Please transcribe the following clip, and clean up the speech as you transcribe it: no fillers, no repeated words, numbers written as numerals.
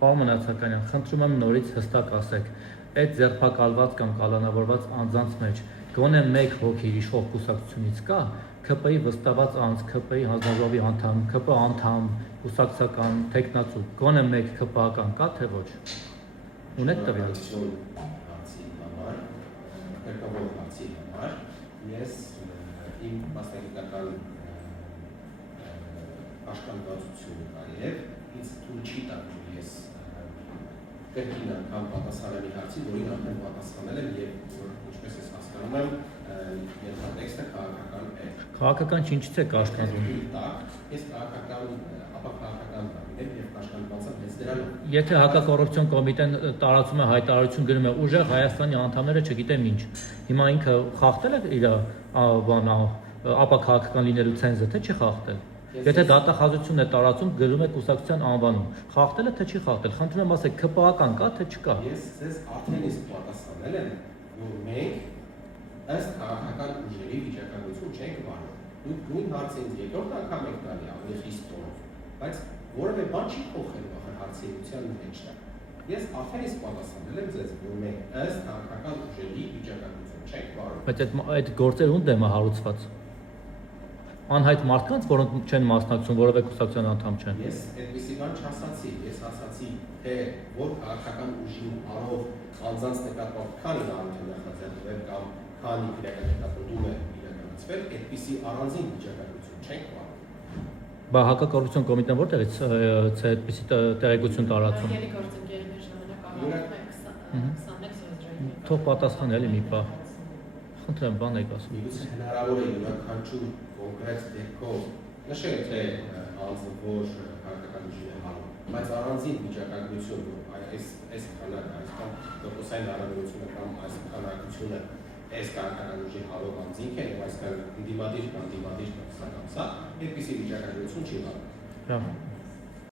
Պարոն Մնացականյան, խնդրում եմ նորից հստակ ասեք, այդ ձերբակալված կամ կալանավորված անձանց մեջ գոնե մեկ հոգի իշխող կուսակցությունից կա, ՔՊ-ի վստահված անձ, ՔՊ-ի հանձնաժողովի անդամ, ՔՊ անդամ, կուսակցական, տեխնացու, գոնե մեկ ՔՊ-ական կա, թե ոչ։ Ունեք տվյալ։ Ես իմ մասնագիտական աշխատանքությունը կա եւ ինձ թույլ չի տալու ես կրկին անգամ պատասխանելի հարցի, որին արդեն պատասխանել եմ եւ ինչպես ես հասկանում եմ, ենթատեքստը քաղաքական է։ Քաղաքական ինչից է կաշկանդվում։ Ես քաղաքական, ապա քաղաքական բան եւ կաշկանդված եմ հենց դրանով։ Եթե հակակոռուպցիոն կոմիտեն տարածում է հայտարարություն գրում է ուժեղ Հայաստանի անդամները չգիտեմ ինչ։ Հիմա ինքը խախտել է իր ապա քաղաքական լինելու ցենզը, թե չի խախտել։ Եթե դատախազություն է տարածում, գրում է կուսակցության անվանում։ Խախտել է թե չի խախտել։ Խնդրում եմ ասեք, ՔՊ-ական կա թե չկա։ Ես ձեզ արդեն իսկ պատասխանել եմ, որ մենք ըստ քաղաքական ուժերի վիճակագրություն չենք վարում։ Դուք նույն հարցը ինձ երկրորդ անգամ եք տալի ավելի խիստ տոնով, բայց որևէ բան չի փոխելու ախր հարցերության մեջ։ Ես արդեն իսկ պատասխանել եմ ձեզ, որ մենք ըստ քաղաքական ուժերի վիճակագրություն չենք վարում։ Բայց այդ գործերը ում դեմ է հարուցված։ Անհայտ մարդկանց, որոնք չեն մասնակցում, որևէ կուսակցության անդամ չեն։ Ես այդպիսի բան չասացի, ես ասացի, թե որ քաղաքական ուժի առով անձանց նկատմամբ քանի նարություն նախաձեռնվել կամ քանի իրականացում է իրականացվել, այդպիսի առանձին վիճակագրություն չենք վարում։ Բա հակակոռուպցիոն կոմիտեն որտեղից է այդպիսի տեղեկություն տարածում։ Թող պատասխան էլի մի բան։ Խնդրեմ, բան եք ասում։ Միգուցե հնարավոր է յուրաքանչյուր կոնկրետ դեպքով նշել, թե անձը որ քաղաքական ուժի է հարում, բայց առանձին վիճակագրություն, որ այս քանակը, այսքան տոկոսային հարաբերությունը կամ այս քանակությունը այս քաղաքական ուժի հարող անձինք է եւ այսքան դիմադիր կամ դիմադիր կամ սա, այդպիսի վիճակագրություն չի հարում։